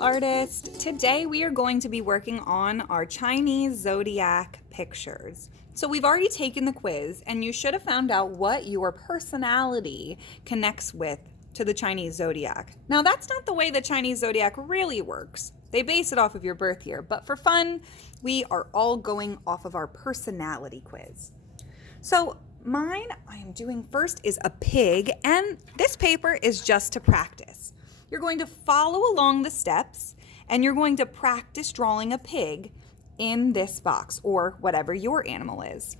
artist. Today we are going to be working on our Chinese zodiac pictures. So we've already taken the quiz and you should have found out what your personality connects with to the Chinese zodiac. Now that's not the way the Chinese zodiac really works. They base it off of your birth year, but for fun, we are all going off of our personality quiz. So mine I am doing first is a pig, and this paper is just to practice. You're going to follow along the steps and you're going to practice drawing a pig in this box or whatever your animal is.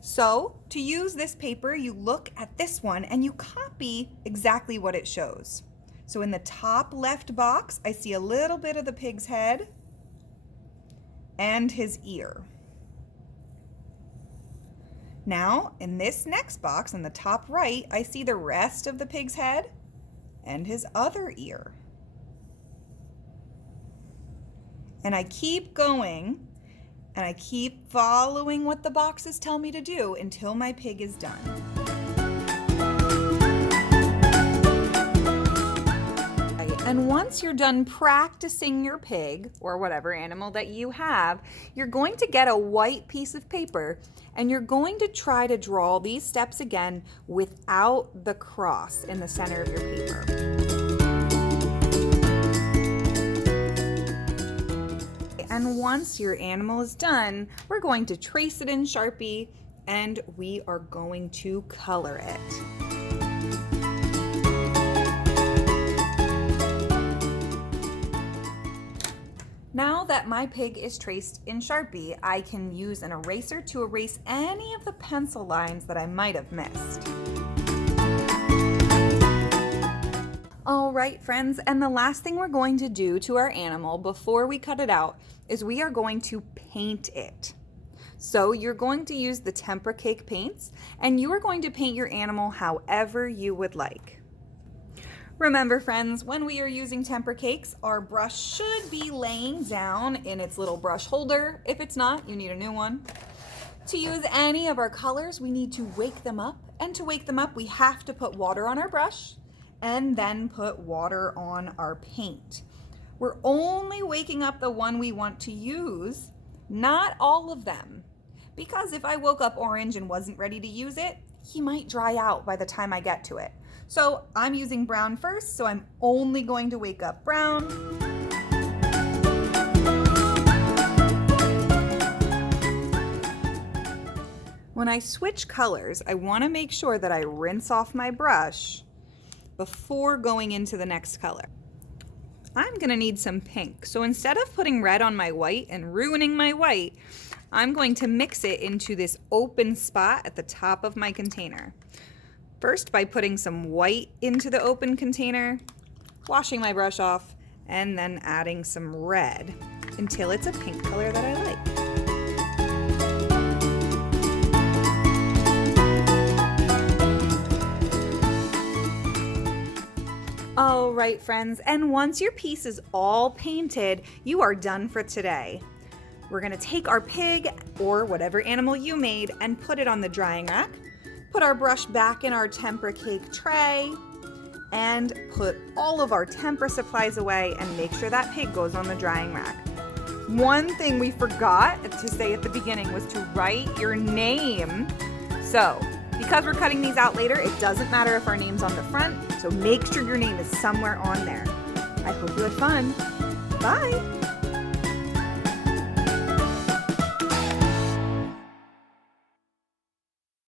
So to use this paper, you look at this one and you copy exactly what it shows. So in the top left box, I see a little bit of the pig's head and his ear. Now in this next box in the top right, I see the rest of the pig's head and his other ear. And I keep going and I keep following what the boxes tell me to do until my pig is done. And once you're done practicing your pig or whatever animal that you have, you're going to get a white piece of paper and you're going to try to draw these steps again without the cross in the center of your paper. And once your animal is done, we're going to trace it in Sharpie and we are going to color it. Now that my pig is traced in Sharpie, I can use an eraser to erase any of the pencil lines that I might have missed. All right, friends, and the last thing we're going to do to our animal before we cut it out is we are going to paint it. So you're going to use the tempera cake paints and you are going to paint your animal however you would like. Remember, friends, when we are using tempera cakes, our brush should be laying down in its little brush holder. If it's not, you need a new one. To use any of our colors, we need to wake them up. And to wake them up, we have to put water on our brush and then put water on our paint. We're only waking up the one we want to use, not all of them. Because if I woke up orange and wasn't ready to use it, he might dry out by the time I get to it. So I'm using brown first, so I'm only going to wake up brown. When I switch colors, I want to make sure that I rinse off my brush before going into the next color. I'm going to need some pink. So instead of putting red on my white and ruining my white, I'm going to mix it into this open spot at the top of my container. First by putting some white into the open container, washing my brush off, and then adding some red until it's a pink color that I like. All right, friends, and once your piece is all painted, you are done for today. We're gonna take our pig or whatever animal you made and put it on the drying rack. Put our brush back in our tempera cake tray and put all of our tempera supplies away and make sure that pig goes on the drying rack. One thing we forgot to say at the beginning was to write your name. So, because we're cutting these out later, it doesn't matter if our name's on the front, so make sure your name is somewhere on there. I hope you had fun. Bye!